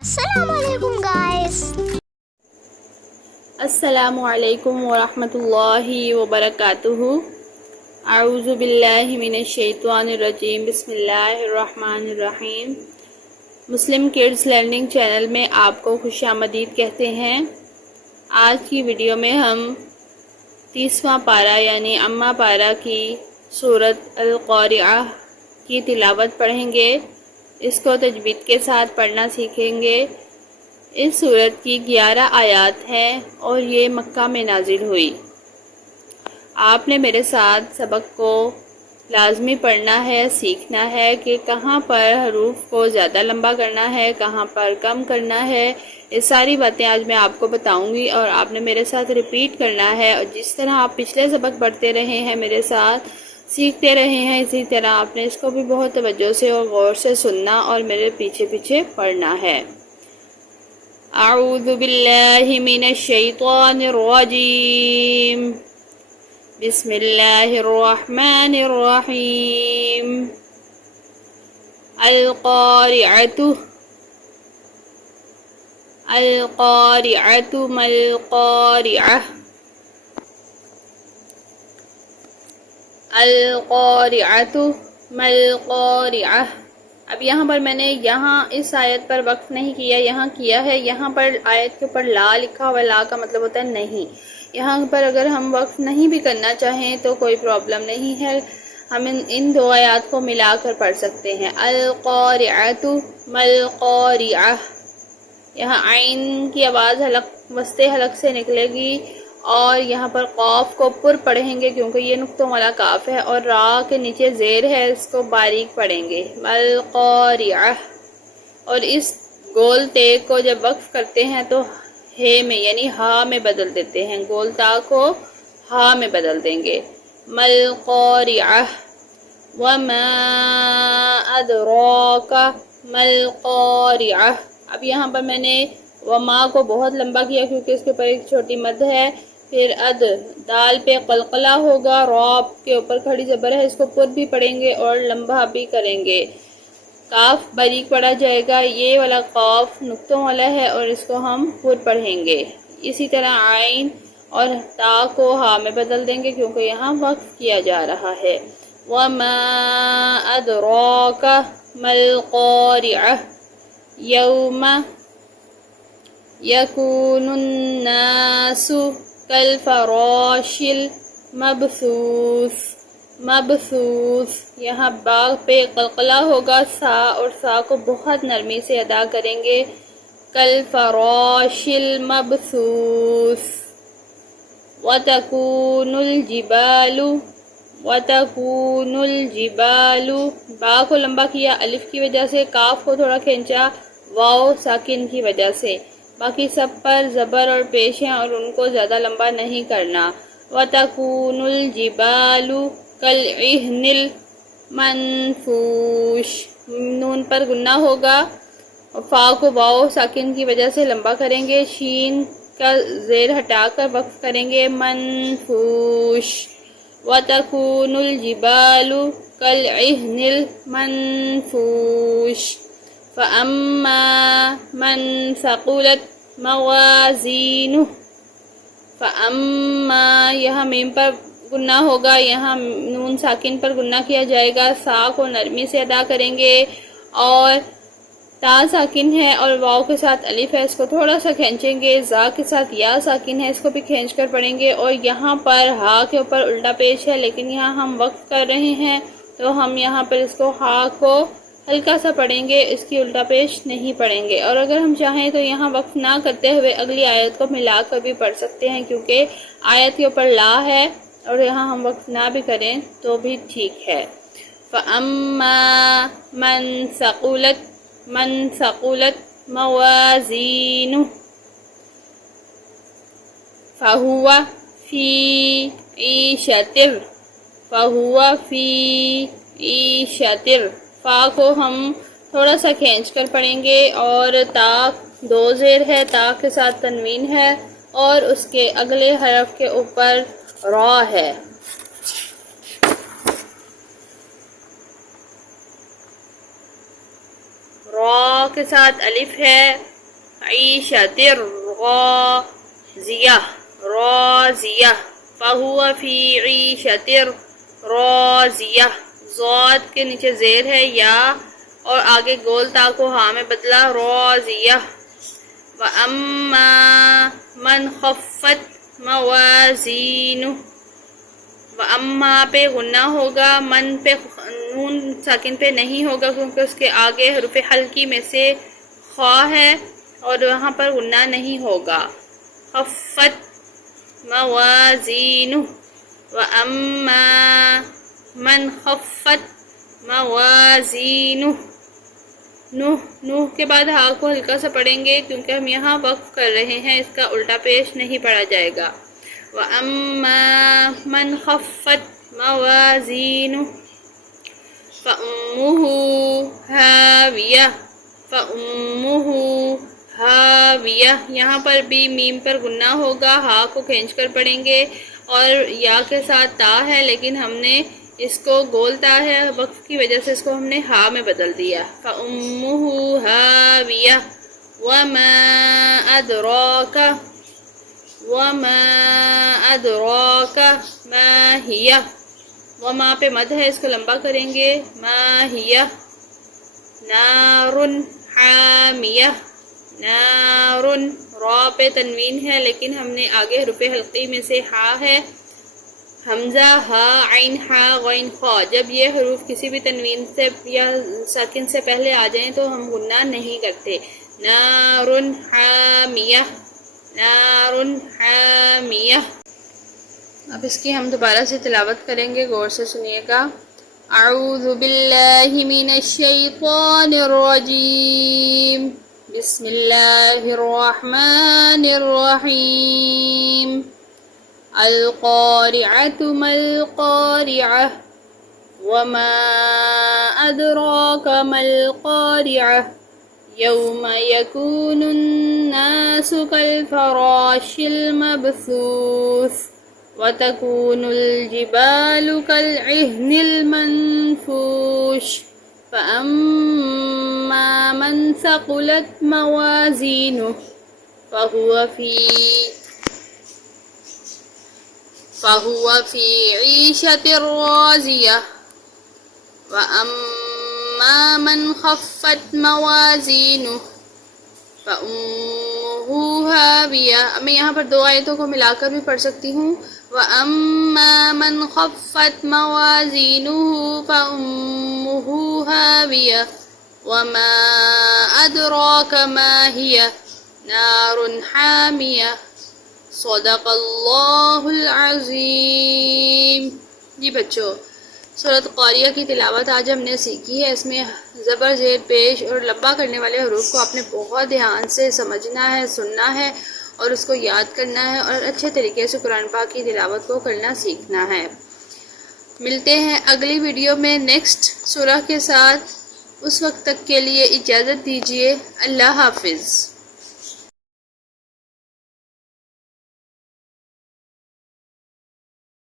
السلام علیکم گائز۔ السلام علیکم ورحمۃ اللہ وبرکاتہ۔ اعوذ باللہ من الشیطان الرجیم، بسم اللہ الرحمن الرحیم۔ مسلم کڈز لرننگ چینل میں آپ کو خوش آمدید کہتے ہیں۔ آج کی ویڈیو میں ہم 30واں پارہ یعنی اماں پارہ کی سورۃ القارعہ کی تلاوت پڑھیں گے۔ اس کو تجوید کے ساتھ پڑھنا سیکھیں گے۔ اس سورت کی 11 آیات ہیں اور یہ مکہ میں نازل ہوئی۔ آپ نے میرے ساتھ سبق کو لازمی پڑھنا ہے، سیکھنا ہے کہ کہاں پر حروف کو زیادہ لمبا کرنا ہے، کہاں پر کم کرنا ہے۔ یہ ساری باتیں آج میں آپ کو بتاؤں گی اور آپ نے میرے ساتھ ریپیٹ کرنا ہے، اور جس طرح آپ پچھلے سبق پڑھتے رہے ہیں میرے ساتھ سیکھتے رہے ہیں، اسی طرح آپ نے اس کو بھی بہت توجہ سے اور غور سے سننا اور میرے پیچھے پیچھے پڑھنا ہے۔ اعوذ باللہ من الشیطان الرجیم، بسم اللہ الرحمن الرحیم۔ القارعۃ القارعۃ ما القارعہ، القارعۃ ما القارعہ۔ اب یہاں پر میں نے اس آیت پر وقف نہیں کیا، یہاں کیا ہے۔ یہاں پر آیت کے اوپر لا لکھا ہوا، لا کا مطلب ہوتا ہے نہیں۔ یہاں پر اگر ہم وقف نہیں بھی کرنا چاہیں تو کوئی پرابلم نہیں ہے، ہم ان دو آیات کو ملا کر پڑھ سکتے ہیں۔ القارعۃ ما القارعہ، یہاں عین کی آواز وسط حلق سے نکلے گی، اور یہاں پر قاف کو پر پڑھیں گے کیونکہ یہ نقطوں والا قاف ہے، اور را کے نیچے زیر ہے، اس کو باریک پڑھیں گے، القارعہ۔ اور اس گول تے کو جب وقف کرتے ہیں تو ہے میں یعنی ہا میں بدل دیتے ہیں، گول تا کو ہا میں بدل دیں گے، القارعہ۔ وما ادراک ما القارعہ۔ اب یہاں پر میں نے وما کو بہت لمبا کیا کیونکہ اس کے اوپر ایک چھوٹی مد ہے، پھر دال پہ قلقلہ ہوگا، را کے اوپر کھڑی زبر ہے، اس کو پر بھی پڑھیں گے اور لمبا بھی کریں گے، قاف باریک پڑھا جائے گا۔ یہ والا قاف نقطوں والا ہے اور اس کو ہم پر پڑھیں گے۔ اسی طرح عین اور تا کو ہا میں بدل دیں گے کیونکہ یہاں وقف کیا جا رہا ہے۔ وما ادراک ما القارعہ، یوم یکون الناس کالفراش المبثوث، مبثوث، یہاں با پہ قلقلہ ہوگا، سا اور سا کو بہت نرمی سے ادا کریں گے، کالفراش المبثوث۔ وتکون الجبال، وتکون الجبال، با کو لمبا کیا الف کی وجہ سے، کاف کو تھوڑا کھینچا واو ساکن کی وجہ سے، باقی سب پر زبر اور پیش ہیں اور ان کو زیادہ لمبا نہیں کرنا۔ وتکون الجبال کالعہن المنفوش، نون پر گنہ ہوگا، فا کو واو ساکن کی وجہ سے لمبا کریں گے، شین کا زیر ہٹا کر وقف کریں گے، منفوش۔ وتکون الجبال کالعہن المنفوش، فأما من ثقلت موازینہ، فأما، یہاں میم پر گنہ ہوگا، یہاں نون ساکن پر گنہ کیا جائے گا، سا کو نرمی سے ادا کریں گے، اور تا ساکن ہے اور واو کے ساتھ الف ہے، اس کو تھوڑا سا کھینچیں گے، زا کے ساتھ یا ساکن ہے، اس کو بھی کھینچ کر پڑھیں گے، اور یہاں پر ہا کے اوپر الٹا پیش ہے لیکن یہاں ہم وقف کر رہے ہیں تو ہم یہاں پر اس کو ہا کو ہلکا سا پڑھیں گے، اس کی الٹا پیش نہیں پڑھیں گے، اور اگر ہم چاہیں تو یہاں وقف نہ کرتے ہوئے اگلی آیت کو ملا کر بھی پڑھ سکتے ہیں کیونکہ آیت کے اوپر لا ہے، اور یہاں ہم وقف نہ بھی کریں تو بھی ٹھیک ہے۔ فَأَمَّا مَنْ ثَقُلَتْ مَوَازِينُهُ فَهُوَ فِي عِيشَةٍ، فا کو ہم تھوڑا سا کھینچ کر پڑھیں گے، اور تا دو زیر ہے، تا کے ساتھ تنوین ہے، اور اس کے اگلے حرف کے اوپر را ہے۔ را کے ساتھ الف ہے، عیشت راضیہ راضیہ، فہو فی عیشت راضیہ، ضاد کے نیچے زیر ہے یا اور آگے گول تا کو ہاں میں بدلا، راضیہ۔ وَأَمَّا مَنْ خَفَّتْ مَوَازِينُهُ، وَأَمَّا پہ غنہ ہوگا، من پہ نون ساکن پہ نہیں ہوگا کیونکہ اس کے آگے حروف حلقی میں سے خا ہے اور وہاں پر غنہ نہیں ہوگا۔ خفت موازینہ، وَأَمَّا مَنْ خَفَّتْ موازینہ، نوح کے بعد ہا کو ہلکا سا پڑھیں گے کیونکہ ہم یہاں وقف کر رہے ہیں، اس کا الٹا پیش نہیں پڑھا جائے گا۔ وَأَمَّا مَنْ خَفَّتْ مَوَازِينُهُ فَأُمُّهُ هَاوِيَةٌ، فَأُمُّهُ هَاوِيَةٌ، یہاں پر بھی میم پر گنہ ہوگا، ہا کو کھینچ کر پڑھیں گے اور یا کے ساتھ تا ہے لیکن ہم نے اس کو گول تا ہے، وقف کی وجہ سے اس کو ہم نے ہا میں بدل دیا۔ فَأُمُّهُ هَاوِيَةٌ وَمَا أَدْرَاكَ، وَمَا أَدْرَاكَ مَا هِيَ، وما پہ مد ہے، اس کو لمبا کریں گے، ما هِيَ نَارٌ حَامِيَةٌ، نَارٌ، را پہ تنوین ہے لیکن ہم نے آگے حروف حلقی میں سے ہا ہے، حمزہ ہا عین ہا غین خا، جب یہ حروف کسی بھی تنوین سے یا ساکن سے پہلے آ جائیں تو ہم غنہ نہیں کرتے۔ نَارٌ حَامِيَةٌ، نَارٌ حَامِيَةٌ۔ اب اس کی ہم دوبارہ سے تلاوت کریں گے، غور سے سنیے گا۔ اعوذ باللہ من الشیطان الرجیم، بسم اللہ الرحمن الرحیم۔ القارعۃ ما القارعۃ وما ادراک ما القارعۃ یوم یکون الناس کالفراش المبثوث وَتَكُونُ الْجِبَالُ كَالْعِهْنِ الْمَنْفُوشِ فَأَمَّا مَنْ ثَقُلَتْ مَوَازِينُهُ فَهُوَ فِي عِيشَةٍ رَاضِيَةٍ وَأَمَّا مَنْ خَفَّتْ مَوَازِينُهُ فَأُمُّهُ هَاوِيَةٌ۔ اب میں یہاں پر دو آیتوں کو ملا کر بھی پڑھ سکتی ہوں۔ وَأَمَّا مَنْ خَفَّتْ مَوَازِينُهُ فَأُمُّهُ هَاوِيَةٌ وَمَا أَدْرَاكَ مَا هِيَ نَارٌ حَامِيَةٌ۔ صدق اللہ العظیم۔ جی بچوں، سورۃ قاریہ کی تلاوت آج ہم نے سیکھی ہے۔ اس میں زبر، زیر، پیش اور لمبا کرنے والے حروف کو آپ نے بہت دھیان سے سمجھنا ہے، سننا ہے اور اس کو یاد کرنا ہے اور اچھے طریقے سے قرآن پاک کی تلاوت کو کرنا سیکھنا ہے۔ ملتے ہیں اگلی ویڈیو میں نیکسٹ سورہ کے ساتھ، اس وقت تک کے لیے اجازت دیجیے، اللہ حافظ۔